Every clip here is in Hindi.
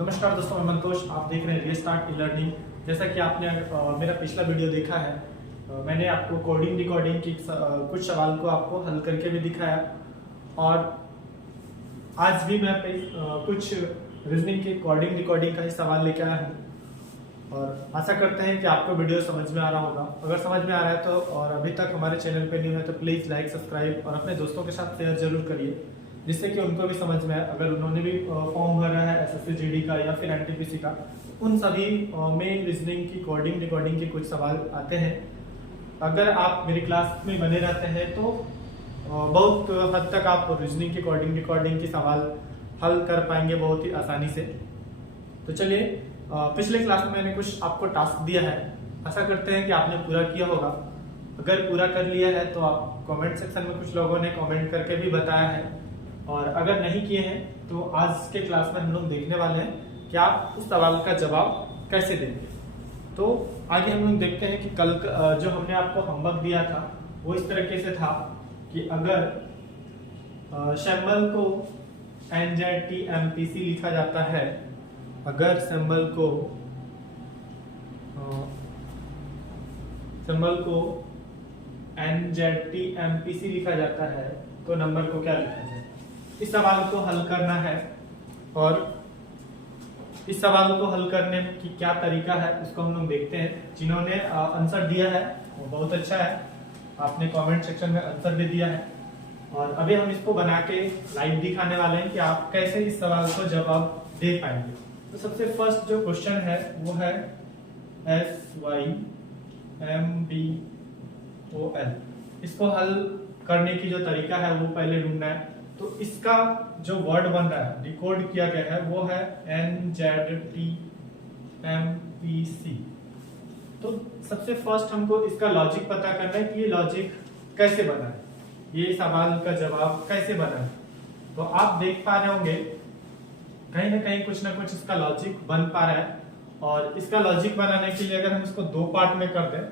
नमस्कार दोस्तों, मैं मंतोष। आप देख रहे हैं रीस्टार्ट ई लर्निंग। जैसा कि आपने मेरा पिछला वीडियो देखा है, मैंने आपको कोडिंग डिकोडिंग की कुछ सवाल को आपको हल करके भी दिखाया और आज भी मैं कुछ रीजनिंग की कोडिंग डिकोडिंग का ही सवाल लेके आया हूँ और आशा करते हैं कि आपको वीडियो समझ में आ रहा होगा। अगर समझ में आ रहा है तो और अभी तक हमारे चैनल पे न्यू है तो प्लीज़ लाइक, सब्सक्राइब और अपने दोस्तों के साथ शेयर जरूर करिए, जिससे कि उनको भी समझ में आए। अगर उन्होंने भी फॉर्म भरा है एसएससी जीडी का या फिर एनटीपीसी का, उन सभी में रीजनिंग की कोडिंग डिकोडिंग के कुछ सवाल आते हैं। अगर आप मेरी क्लास में बने रहते हैं तो बहुत हद तक आप रीजनिंग की कोडिंग डिकोडिंग की सवाल हल कर पाएंगे बहुत ही आसानी से। तो चलिए, पिछले क्लास में मैंने कुछ आपको टास्क दिया है, आशा करते हैं कि आपने पूरा किया होगा। अगर पूरा कर लिया है तो आप कमेंट सेक्शन में कुछ लोगों ने कमेंट करके भी बताया है, और अगर नहीं किए हैं तो आज के क्लास में हम लोग देखने वाले हैं कि आप उस सवाल का जवाब कैसे देंगे। तो आगे हम लोग देखते हैं कि कल जो हमने आपको होमवर्क दिया था वो इस तरीके से था कि अगर सिंबल को NZTMPC लिखा जाता है, अगर सिंबल को NZTMPC लिखा जाता है तो नंबर को क्या लिखा जाए। इस सवाल को हल करना है और इस सवाल को हल करने की क्या तरीका है उसको हम लोग देखते हैं। जिन्होंने आंसर दिया है वो बहुत अच्छा है, आपने कमेंट सेक्शन में आंसर भी दिया है और अभी हम इसको बना के लाइव दिखाने वाले हैं कि आप कैसे इस सवाल को जवाब दे पाएंगे। तो सबसे फर्स्ट जो क्वेश्चन है वो है SYMBOL। इसको हल करने की जो तरीका है वो पहले ढूंढना है। तो इसका जो वर्ड बन रहा है, डिकोड किया गया है, वो है NZTMPC। तो सबसे फर्स्ट हमको इसका लॉजिक पता करना है कि ये लॉजिक कैसे बना है, ये सवाल का जवाब कैसे बना है। तो आप देख पा रहे होंगे कहीं ना कहीं कुछ ना कुछ इसका लॉजिक बन पा रहा है, और इसका लॉजिक बनाने के लिए अगर हम इसको दो पार्ट में कर दें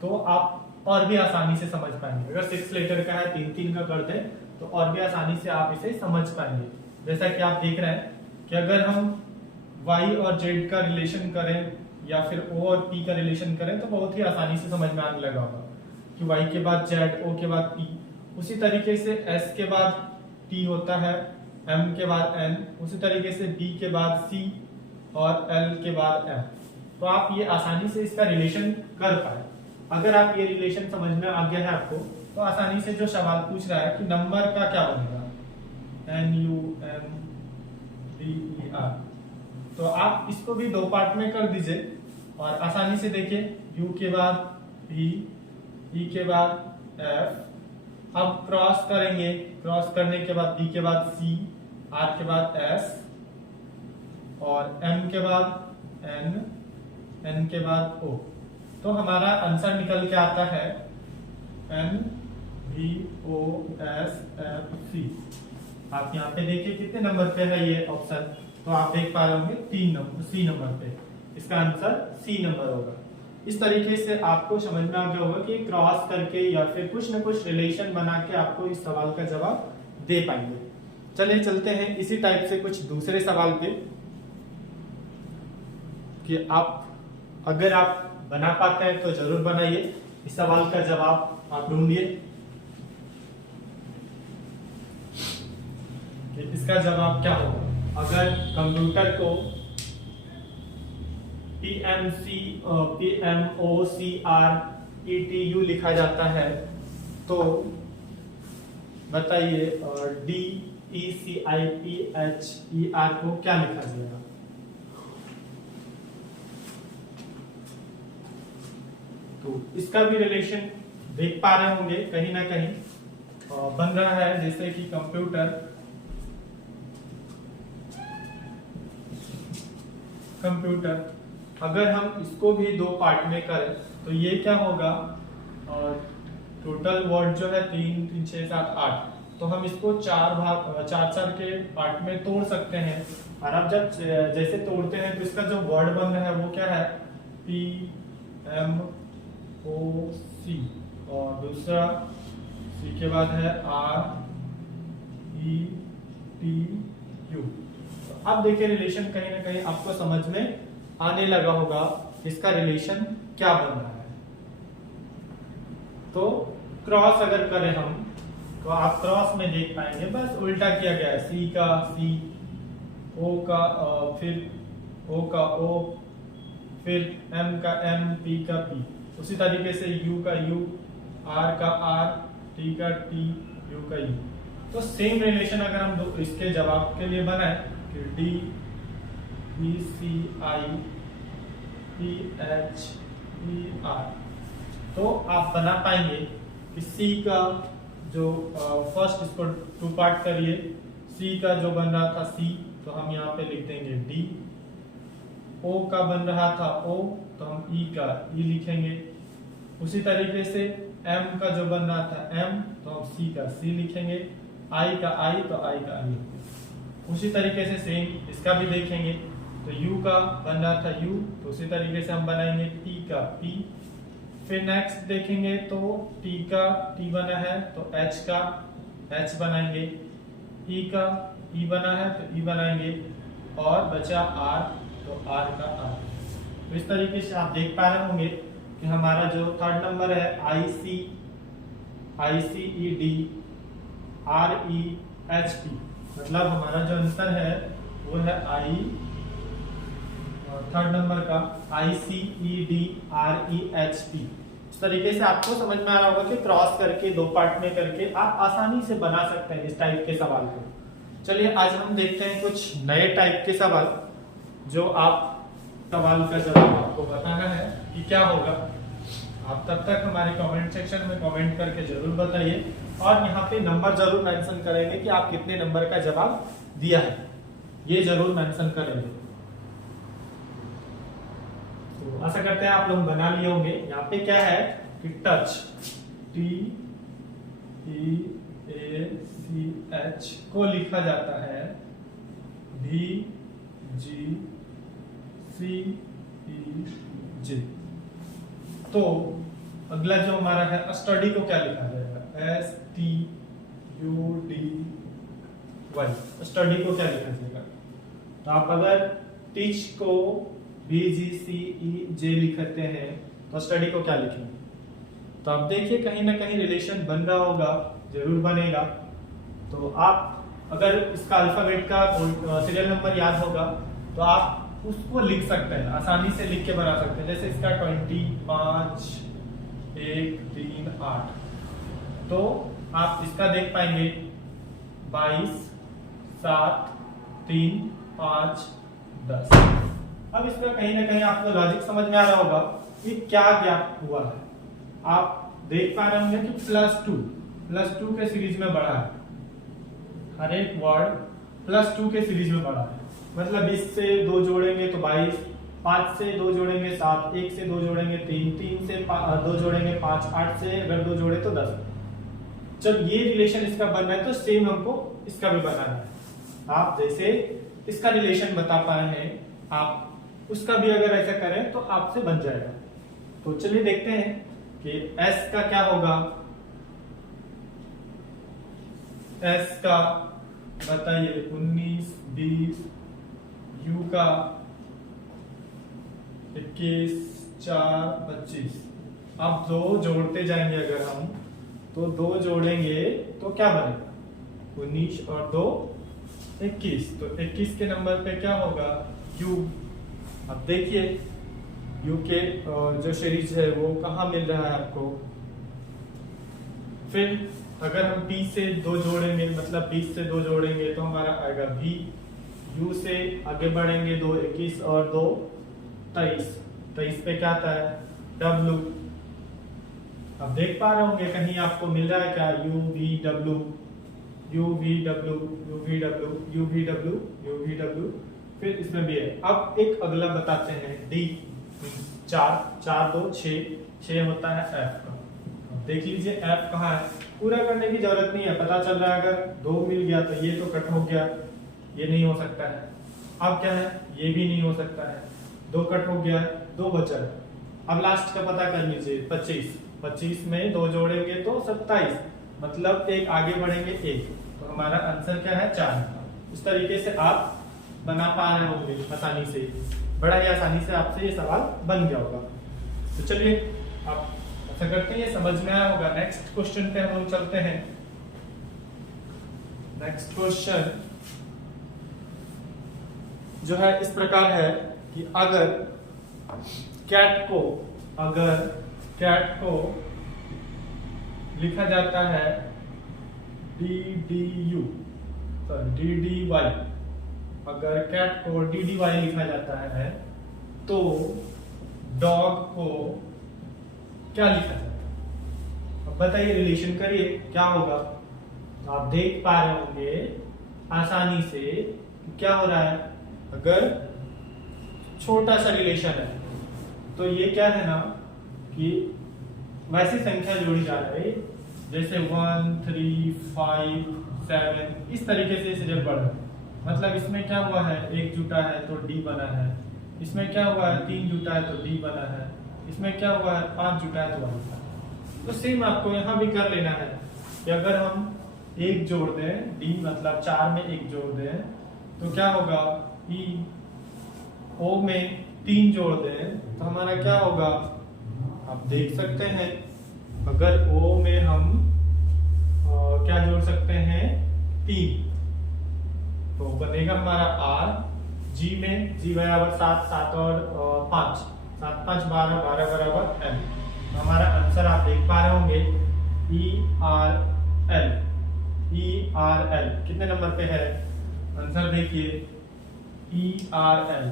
तो आप और भी आसानी से समझ पाएंगे। अगर 6 लेटर का है, 3-3 का कर दें तो और भी आसानी से आप इसे समझ पाएंगे। जैसा कि आप देख रहे हैं कि अगर हम Y और Z का रिलेशन करें या फिर O और P का रिलेशन करें तो बहुत ही आसानी से समझ में आने लगा होगा कि Y के बाद Z, O के बाद P, उसी तरीके से S के बाद T होता है, M के बाद N, उसी तरीके से B के बाद C और L के बाद M। तो आप ये आसानी से इसका रिलेशन कर पाए। अगर आप ये रिलेशन समझ में आ गया है आपको तो आसानी से जो सवाल पूछ रहा है कि नंबर का क्या बनेगा, NUMBER, तो आप इसको भी दो पार्ट में कर दीजिए और आसानी से देखिए U के बाद P, E के बाद F, अब क्रॉस करेंगे, क्रॉस करने के बाद B के बाद C, R के बाद S और M के बाद N, N के बाद O। तो हमारा आंसर निकल के आता है NVOSFC। आप यहाँ पे देखिए कितने नंबर पे है ये ऑप्शन, तो आप देख पा रहे होंगे 3 नंबर, C नंबर पे। इसका आंसर C नंबर होगा। इस तरीके से आपको समझ में आ गया होगा कि क्रॉस करके या फिर कुछ न कुछ रिलेशन बना के आपको इस सवाल का जवाब दे पाएंगे। चलिए चलते हैं इसी टाइप से कुछ दूसरे सवाल पे कि अगर आप बना पाते हैं तो जरूर बनाइए। इस सवाल का जवाब आप ढूंढिए कि इसका जवाब क्या होगा। अगर कंप्यूटर को PMOCRETU लिखा जाता है तो बताइए DECIPHER को क्या लिखा जाएगा। तो इसका भी रिलेशन देख पा रहे होंगे कहीं ना कहीं बन रहा है, जैसे कि कंप्यूटर अगर हम इसको भी दो पार्ट में करें तो ये क्या होगा, टोटल वर्ड जो है 3 3 6 7 8, तो हम इसको 4 के पार्ट में तोड़ सकते हैं। और अब जब जैसे तोड़ते हैं तो इसका जो वर्ड बन रहा है वो क्या है, PMOC, और दूसरा C के बाद है RETU। अब देखिए रिलेशन कहीं ना कहीं आपको समझ में आने लगा होगा, इसका रिलेशन क्या बन रहा है। तो क्रॉस अगर करें हम, तो आप क्रॉस में देख पाएंगे बस उल्टा किया गया है, सी का सी, ओ का फिर ओ का ओ, फिर एम का एम, पी का पी, उसी तरीके से यू का यू, आर का आर, टी का टी, यू का यू। तो सेम रिलेशन अगर हम दो इसके जवाब के लिए बनाए कि D E C I P H E R, तो आप बना पाएंगे कि सी का जो फर्स्ट, इसको टू पार्ट करिए, सी का जो बन रहा था सी, तो हम यहाँ पे लिख देंगे डी, ओ का बन रहा था ओ, तो हम ई का ई लिखेंगे, उसी तरीके से एम का जो बन रहा था एम, तो हम सी का सी लिखेंगे, आई का आई, तो आई का आई, उसी तरीके से सेम इसका भी देखेंगे, तो यू का बन रहा था यू, तो उसी तरीके से हम बनाएंगे पी का पी, फिर नेक्स्ट देखेंगे तो टी का टी बना है तो एच का एच बनाएंगे, ई का ई बना है तो ई बनाएंगे, और बचा आर, तो आर का आर। तो इस तरीके से आप देख पा रहे होंगे कि हमारा जो थर्ड नंबर है I C E D R E H P, मतलब हमारा जो आंसर है वो है आई, थर्ड नंबर का I C E D R E H P. इस तरीके से आपको समझ में आ रहा होगा कि क्रॉस करके दो पार्ट में करके आप आसानी से बना सकते हैं इस टाइप के सवाल को। चलिए आज हम देखते हैं कुछ नए टाइप के सवाल, जो आप सवाल का जवाब आपको बताना है कि क्या होगा। आप तब तक हमारे कमेंट सेक्शन में कमेंट करके जरूर बताइए, और यहाँ पे नंबर जरूर मेंशन करेंगे कि आप कितने नंबर का जवाब दिया है, ये जरूर मेंशन करेंगे। तो आशा करते हैं आप लोग बना लिए होंगे। यहाँ पे क्या है कि टच, टी ई ए सी एच को लिखा जाता है भी जी सी ई जे। तो अगला जो हमारा है स्टडी को क्या लिखा जाएगा, S T U D Y, study को क्या लिखा जाएगा। तो आप अगर टीच को बी जी सी ई जे लिखते हैं तो स्टडी को क्या लिखेंगे। तो आप देखिए कहीं ना कहीं रिलेशन बन रहा होगा, जरूर बनेगा। तो आप अगर इसका अल्फाबेट का सीरियल नंबर याद होगा तो आप उसको लिख सकते हैं, आसानी से लिख के बना सकते हैं। जैसे इसका 20, 5, 1, 3, 8, तो आप इसका देख पाएंगे 22, 7, 3, 5, 10। अब इसका कहीं ना कहीं आपको लॉजिक समझ में आ रहा होगा कि क्या गैप हुआ है। आप देख पा रहे होंगे कि +2 के सीरीज में बढ़ा है, हर एक वर्ड +2 के सीरीज में बढ़ा है। मतलब 20 से 2 जोड़ेंगे तो 22, 5 से 2 जोड़ेंगे 7, 1 से 2 जोड़ेंगे 3, 3 से 2 जोड़ेंगे 5, 8 से अगर 2 जोड़े तो 10। जब ये रिलेशन इसका बन रहा है तो सेम हमको इसका भी बनाना है। आप जैसे इसका रिलेशन बता पाए हैं, आप उसका भी अगर ऐसा करें तो आपसे बन जाएगा। तो चलिए देखते हैं कि S का क्या होगा। S का बताइए 19, 20, U का 21, 4, 25। अब 2 जोड़ते जाएंगे अगर हम, तो 2 जोड़ेंगे तो क्या बनेगा, 19 और 2 21। तो 21 के नंबर पे क्या होगा, U। अब देखिए U के जो सीरीज है वो कहाँ मिल रहा है आपको। फिर अगर हम T से 2 जोड़ेंगे, मतलब 20 से 2 जोड़ेंगे तो हमारा आएगा V। U से आगे बढ़ेंगे 2, 21 और 2 23। 23 पे क्या आता है, W। अब देख पा रहे होंगे कहीं आपको मिल रहा है क्या, U V W, U V W, U V W, U V W, U V W। फिर इसमें भी है। अब एक अगला बताते हैं D, 4, 2, 6 होता है F का। अब देख लीजिए F कहाँ है, पूरा करने की जरूरत नहीं है, पता चल रहा है अगर 2 मिल गया तो ये तो कट हो गया, ये नहीं हो सकता है। अब क्या है, ये भी नहीं हो सकता है, 2 कट हो गया, 2 बचा है। अब लास्ट का पता कर लीजिए 25 में 2 जोड़ेंगे तो 27, मतलब एक आगे बढ़ेंगे 1, तो हमारा आंसर क्या है 4। इस तरीके से आप बना पा रहे होंगे आसानी से, बड़ा ही आसानी से आपसे ये सवाल बन गया होगा। तो चलिए आप ऐसा करते हैं, ये समझ में आया होगा। नेक्स्ट क्वेश्चन पे हम लोग चलते हैं। नेक्स्ट क्वेश्चन जो है इस प्रकार है कि अगर कैट को लिखा जाता है DDY, अगर कैट को DDY लिखा जाता है तो डॉग को क्या लिखा जाता है? अब बताइए, रिलेशन करिए क्या होगा। तो आप देख पा रहे होंगे आसानी से क्या हो रहा है। अगर छोटा सा रिलेशन है तो ये क्या है ना कि वैसी संख्या जोड़ी जा रही है, जैसे 1 3 5 7 इस तरीके से इसे जब बढ़ रहा है। मतलब इसमें क्या हुआ है, 1 जुटा है तो D बना है, इसमें क्या हुआ है 3 जुटा है तो D बना है, इसमें क्या हुआ है 5 जुटा है तो 1 बना है। तो सेम आपको यहाँ भी कर लेना है कि अगर हम 1 जोड़ दें, D मतलब 4 में 1 जोड़ दें तो क्या होगा, E O में 3 जोड़ दें तो हमारा क्या होगा, आप देख सकते हैं। अगर O में हम क्या जोड़ सकते हैं 3 तो बनेगा हमारा R। G में G बराबर 7, 7 और 5, 7 5 12, 12 बराबर L। तो हमारा आंसर आप देख पा रहे होंगे ERL कितने नंबर पे है आंसर, देखिए ERL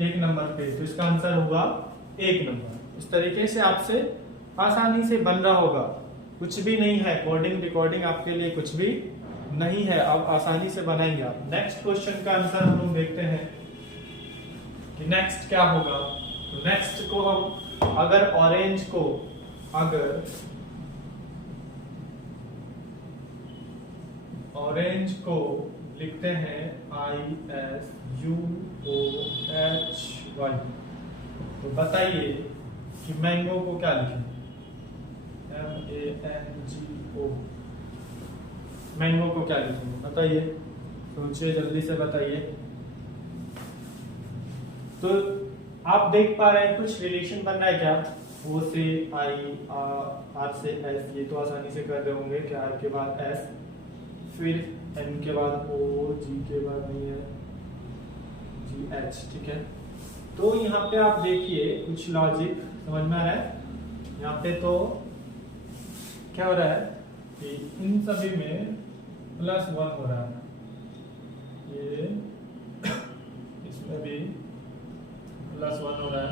1 नंबर पे। तो इसका आंसर होगा 1 नंबर। इस तरीके से आपसे आसानी से बन रहा होगा, कुछ भी नहीं है, कोडिंग रिकॉर्डिंग आपके लिए कुछ भी नहीं है, अब आसानी से बनाएंगे आप। नेक्स्ट क्वेश्चन का आंसर हम लोग देखते हैं कि नेक्स्ट क्या होगा। तो नेक्स्ट को हम अगर ऑरेंज को लिखते हैं ISUOHY, तो बताइए कि मैंगो को क्या लिखें, MANGO, मैंगो को क्या लिखेंगे बताइए, सोचिए जल्दी से बताइए। तो आप देख पा रहे हैं कुछ रिलेशन बन रहा है क्या, O से I, R से S, ये तो आसानी से कर रहे होंगे कि R के बाद S, फिर N के बाद O, G के बाद नहीं है GH, ठीक है। तो यहाँ पे आप देखिए कुछ लॉजिक समझ में आ रहा है। यहाँ पे तो क्या हो रहा है कि इन सभी में +1 हो रहा है, ये इसमें भी +1 हो रहा है,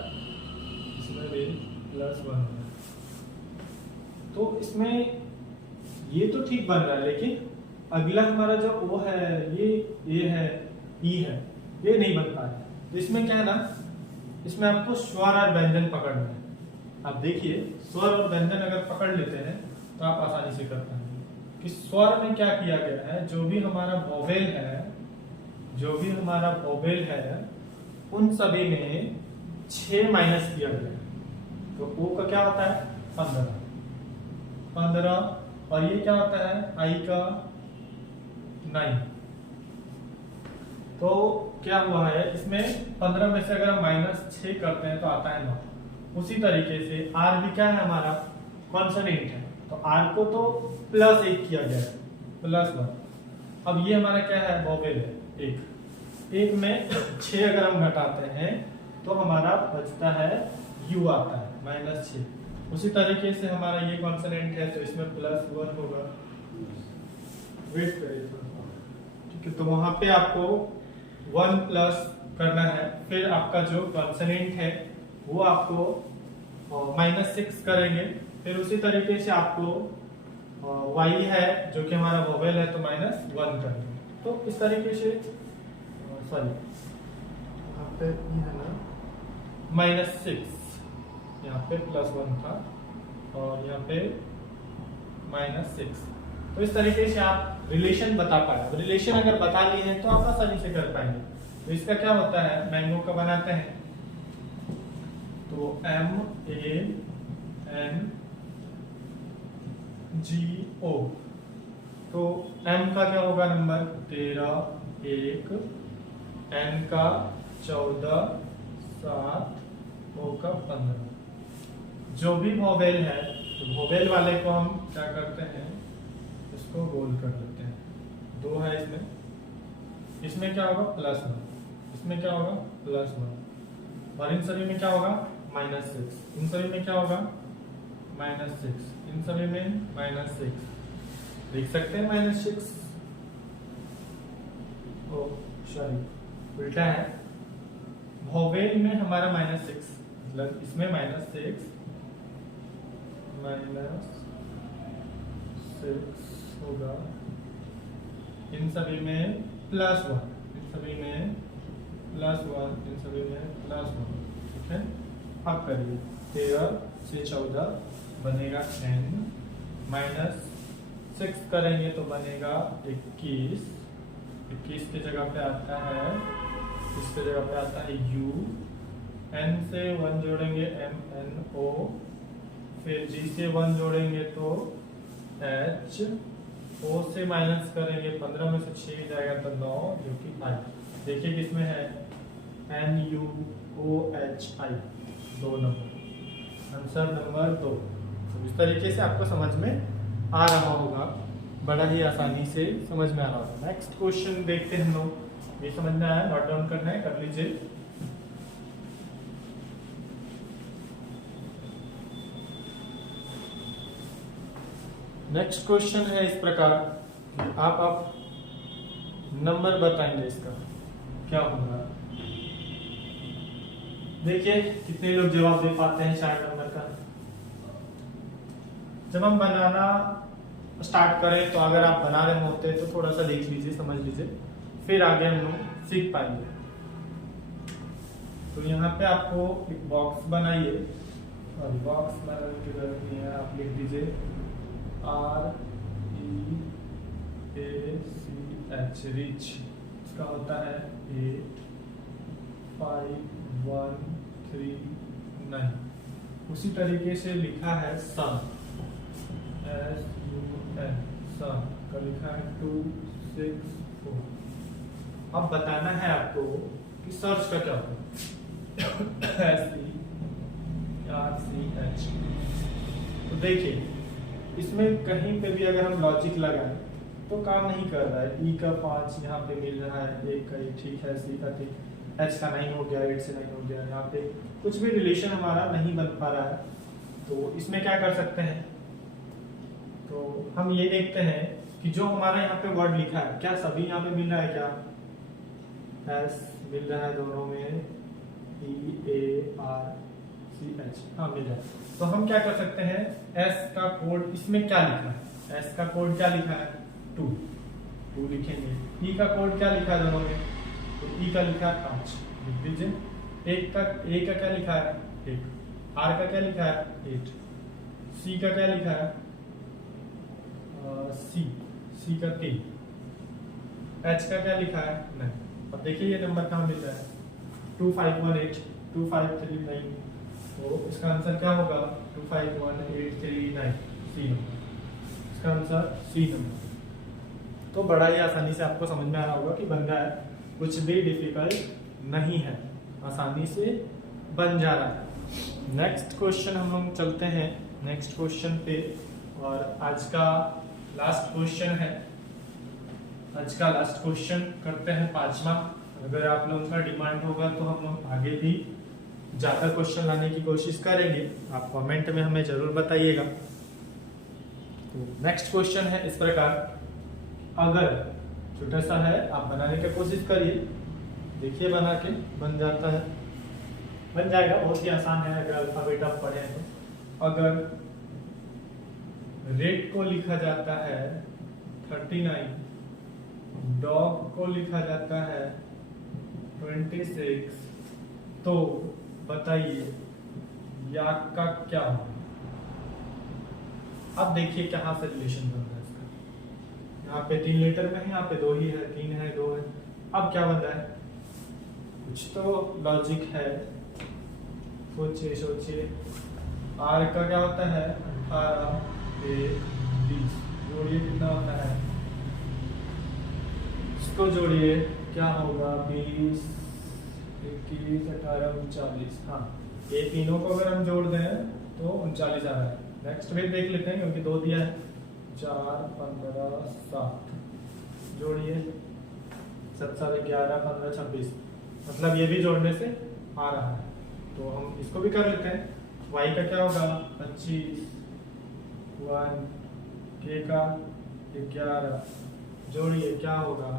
इसमें भी +1 हो रहा है। तो इसमें ये तो ठीक बन रहा है, लेकिन अगला हमारा जो O है, ये है, E है, ये नहीं बन पा रहा है। तो इसमें क्या है ना, इसमें आपको स्वर और व्यंजन पकड़ना है। आप देखिए स्वर और व्यंजन अगर पकड़ लेते हैं तो आप आसानी से कर पाएंगे कि स्वर में क्या किया गया है, जो भी हमारा वोवेल है उन सभी में 6 माइनस किया गया है। तो O का क्या होता है 15, और ये क्या होता है I का 9। तो क्या हुआ है, इसमें 15 में से अगर हम -6 करते हैं तो आता है 9। उसी तरीके से R भी क्या है हमारा कॉन्सोनेंट है, तो R को तो +1 किया गया है, +1। अब ये हमारा क्या है, वोवेल है 1 में 6 अगर हम घटाते हैं तो हमारा बचता है U आता है -6। उसी तरीके से हमारा ये कॉन्सोनेंट है तो इसमें +1 होगा। वेट करिए ठीक है, तो वहां पे आपको 1 प्लस करना है, फिर आपका जो कॉन्सोनेंट है वो आपको -6 करेंगे, फिर उसी तरीके से आपको y है जो कि हमारा वोवेल है तो -1 करेंगे। तो इस तरीके से सॉरी यहाँ पे ये है ना -6, यहाँ पे +1 था और यहाँ पे -6। तो इस तरीके से आप रिलेशन बता पाए। रिलेशन अगर बता लिए हैं तो आप आसानी से कर पाएंगे। तो इसका क्या होता है, मैंगो का बनाते हैं तो MANGO, तो M का क्या होगा नंबर 13, 1 n का 14, 7, o का 15। जो भी वोवेल है तो वोवेल वाले को हम क्या करते हैं, इसको गोल कर देते हैं। 2 है इसमें क्या होगा +1, इसमें क्या होगा +1, और इन सभी में क्या होगा -6, इन सभी में क्या होगा -6, इन सभी में -6, लिख सकते हैं -6। ओ सॉरी उल्टा है, वोवेल में हमारा -6 मतलब इसमें -6 होगा, इन सभी में +1, इन सभी में +1, इन सभी में +1। ठीक है, अब करिए 13 से 14 बनेगा n, -6 करेंगे तो बनेगा 21, 21 की जगह पे आता है, इसके जगह पे आता है u, n से 1 जोड़ेंगे m n o, फिर g से 1 जोड़ेंगे तो h, o से माइनस करेंगे 15 में से 6 जाएगा तो 9, जो कि i। देखिए किसमें है n u o h i, 2 number, answer number 2। तो इस तरीके से आपको समझ में आ रहा होगा, बड़ा ही आसानी से समझ में आ रहा होगा। नेक्स्ट क्वेश्चन देखते हैं हम लोग, ये समझ में आया, नोट डाउन करना है, कर लीजिए। नेक्स्ट क्वेश्चन है इस प्रकार, आप नंबर बताएंगे इसका क्या होगा। देखिए कितने लोग जवाब दे पाते हैं 4 नंबर का। जब हम बनाना स्टार्ट करें तो अगर आप बना रहे होते तो थोड़ा सा देख लीजिए, समझ लीजिए, फिर आगे हम लोग सीख पाएंगे। तो यहाँ पे आपको एक बॉक्स बनाइए, और बॉक्स बनाने की जरूरत नहीं है, आप लिख दीजिए REACH, रीच, इसका होता है 8, 5, 1, 3, 9। उसी तरीके से लिखा है सन, SUN, सन का लिखा है 2, 6, 4। अब बताना है आपको कि सर्च का क्या होता है SERCH। तो देखिए इसमें कहीं पे भी अगर हम लॉजिक लगाएं तो काम नहीं कर रहा है। E का 5 यहाँ पे मिल रहा है, 1 का 1 ठीक है, C का 3, H का 9 हो गया, 8 से 9 हो गया, यहाँ पे कुछ भी रिलेशन हमारा नहीं बन पा रहा है। तो इसमें क्या कर सकते हैं, तो हम ये देखते हैं कि जो हमारा यहाँ पे वर्ड लिखा है क्या सभी यहाँ पे मिल रहा है, क्या S मिल रहा है दोनों में, EARCH, हाँ मिल रहा है। तो हम क्या कर सकते हैं, S का कोड इसमें क्या लिखा है, S का कोड क्या लिखा है 2 लिखेंगे। E का कोड क्या लिखा है दोनों में, तो E का लिखा है 5, लिख दीजिए। A का क्या लिखा है 1, R का क्या लिखा है 8, C का क्या लिखा है C का 3, H का क्या लिखा है 9। अब देखिए ये नंबर कहाँ मिल रहा है 2518, 2539, तो इसका आंसर क्या होगा 251839, C नंबर, इसका आंसर C नंबर। तो बड़ा ही आसानी से आपको समझ में आ रहा होगा कि बन रहा है, कुछ भी डिफिकल्ट नहीं है, आसानी से बन जा रहा है। नेक्स्ट क्वेश्चन हम लोग चलते हैं नेक्स्ट क्वेश्चन पे, और आज का लास्ट क्वेश्चन है। आज का लास्ट क्वेश्चन करते हैं 5वां। अगर आप लोगों का डिमांड होगा तो हम लोग आगे भी ज़्यादा क्वेश्चन लाने की कोशिश करेंगे, आप कमेंट में हमें जरूर बताइएगा। तो नेक्स्ट क्वेश्चन है इस प्रकार, अगर छोटा सा है, आप बनाने की कोशिश करिए, देखिए बना के बन जाता है, बन जाएगा, बहुत ही आसान है अगर अल्फाबेट आप पढ़े तो। अगर रेड को लिखा जाता है 39, डॉग को लिखा जाता है 26, तो बताइए याक का क्या होगा। अब देखिए कहाँ से रिलेशन बन रहा है इसका, यहाँ पे 3 लेटर में है, यहाँ पे 2 ही है, 3 है 2 है। अब क्या बन रहा है, कुछ तो लॉजिक है, सोचिए। आर का क्या होता है 18, 20, जोड़िए कितना होता है, इसको जोड़िए क्या होगा 20, 21, 18, 39। हाँ, ये तीनों को अगर हम जोड़ दें तो 39 आ रहा है। नेक्स्ट भी देख लेते हैं क्योंकि 2 दिया है। 4, 15, 7 जोड़िए, 7, 11, 15, 26, मतलब ये भी जोड़ने से आ रहा है। तो हम इसको भी कर लेते हैं। y का क्या होगा 25, 1, k का 11, जोड़िए क्या होगा,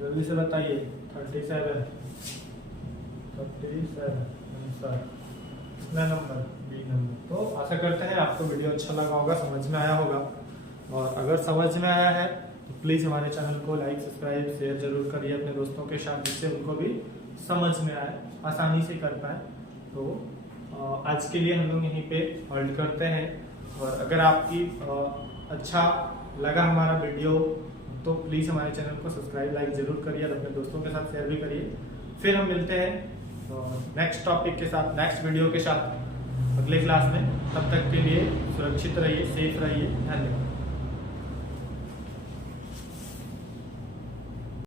जल्दी से बताइए। 37 कितना नंबर, बी नंबर। तो आशा करते हैं आपको वीडियो अच्छा लगा होगा, समझ में आया होगा। और अगर समझ में आया है तो प्लीज़ हमारे चैनल को लाइक, सब्सक्राइब, शेयर जरूर करिए अपने दोस्तों के साथ, जिससे उनको भी समझ में आए, आसानी से कर पाए। तो आज के लिए हम लोग यहीं पे होल्ड करते हैं। और अगर आपकी अच्छा लगा हमारा वीडियो तो प्लीज़ हमारे चैनल को सब्सक्राइब, लाइक जरूर करिए और अपने दोस्तों के साथ शेयर भी करिए। फिर हम मिलते हैं नेक्स्ट टॉपिक के साथ, नेक्स्ट वीडियो के साथ अगले क्लास में। तब तक के लिए सुरक्षित रहिए, सेफ रहिए। धन्यवाद।